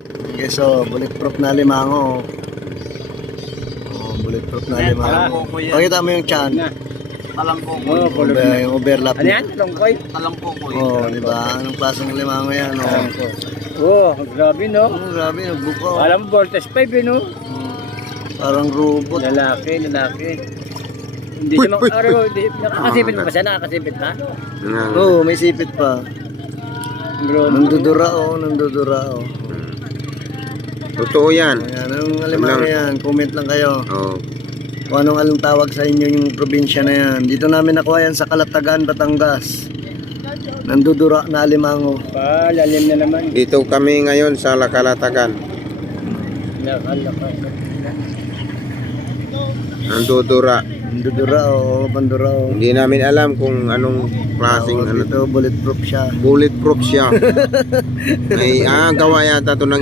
Okay, so bulletproof na limango. Oh, bulletproof na limango. Pakita mo yung chan. Yung overlap. Ano yan? Talongkoy? Oh, di ba? Anong klaseng limango yan? Oh, grabe no. Oh, grabe, nagbuka. Alam mo, voltage 5 no? Parang robot. Lalaki. Hindi siya araw, nakakasipit pa ba siya? Nakakasipit pa? Oo, may sipit pa. Nandudura oh. Totoo yan. Ayan, anong alimango yan? Comment lang kayo. Oh. Kung anong tawag sa inyo yung probinsya na yan. Dito namin nakuha yan sa Calatagan, Batangas. Nandudura na alimango. Lalim na naman. Dito kami ngayon sa Calatagan. Nandudura. Nandudura o bandura o. Hindi namin alam kung anong klaseng Dito bulletproof siya. bulletproof siya. Ay, gawa yata ito ng